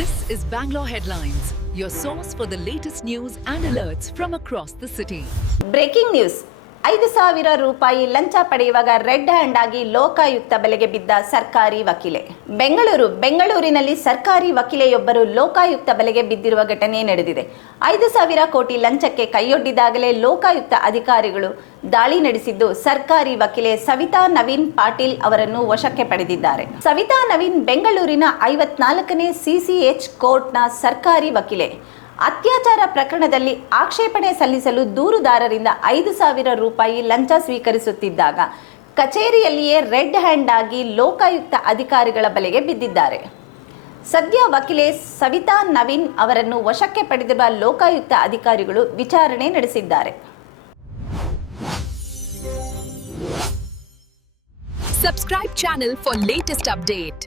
This is Bangalore Headlines, your source for the latest news and alerts from across the city. Breaking news. 5,000 ರೂಪಾಯಿ ಲಂಚ ಪಡೆಯುವಾಗ red hand ಆಗಿ ಲೋಕಾಯುಕ್ತ ಬಲೆಗೆ ಬಿದ್ದ ಸರ್ಕಾರಿ ವಕೀಲೆ. ಬೆಂಗಳೂರಿನಲ್ಲಿ ಸರ್ಕಾರಿ ವಕೀಲೆಯೊಬ್ಬರು ಲೋಕಾಯುಕ್ತ ಬಲೆಗೆ ಬಿದ್ದಿರುವ ಘಟನೆ ನಡೆದಿದೆ. 5,000 ಕೋಟಿ ಲಂಚಕ್ಕೆ ಕೈಯೊಡ್ಡಿದಾಗಲೇ ಲೋಕಾಯುಕ್ತ ಅಧಿಕಾರಿಗಳು ದಾಳಿ ನಡೆಸಿದ್ದು ಸರ್ಕಾರಿ ವಕೀಲೆ ಸವಿತಾ ನವೀನ್ ಪಾಟೀಲ್ ಅವರನ್ನು ವಶಕ್ಕೆ ಪಡೆದಿದ್ದಾರೆ. ಸವಿತಾ ನವೀನ್ ಬೆಂಗಳೂರಿನ 54ನೇ CCH ಕೋರ್ಟ್ನ ಸರ್ಕಾರಿ ವಕೀಲೆ. ಅತ್ಯಾಚಾರ ಪ್ರಕರಣದಲ್ಲಿ ಆಕ್ಷೇಪಣೆ ಸಲ್ಲಿಸಲು ದೂರುದಾರರಿಂದ 5,000 ರೂಪಾಯಿ ಲಂಚ ಸ್ವೀಕರಿಸುತ್ತಿದ್ದಾಗ ಕಚೇರಿಯಲ್ಲಿಯೇ ರೆಡ್ ಹ್ಯಾಂಡ್ ಆಗಿ ಲೋಕಾಯುಕ್ತ ಅಧಿಕಾರಿಗಳ ಬಲೆಗೆ ಬಿದ್ದಿದ್ದಾರೆ. ಸದ್ಯ ವಕೀಲೆ ಸವಿತಾ ನವೀನ್ ಅವರನ್ನು ವಶಕ್ಕೆ ಪಡೆದಿರುವ ಲೋಕಾಯುಕ್ತ ಅಧಿಕಾರಿಗಳು ವಿಚಾರಣೆ ನಡೆಸಿದ್ದಾರೆ. Subscribe channel for latest update.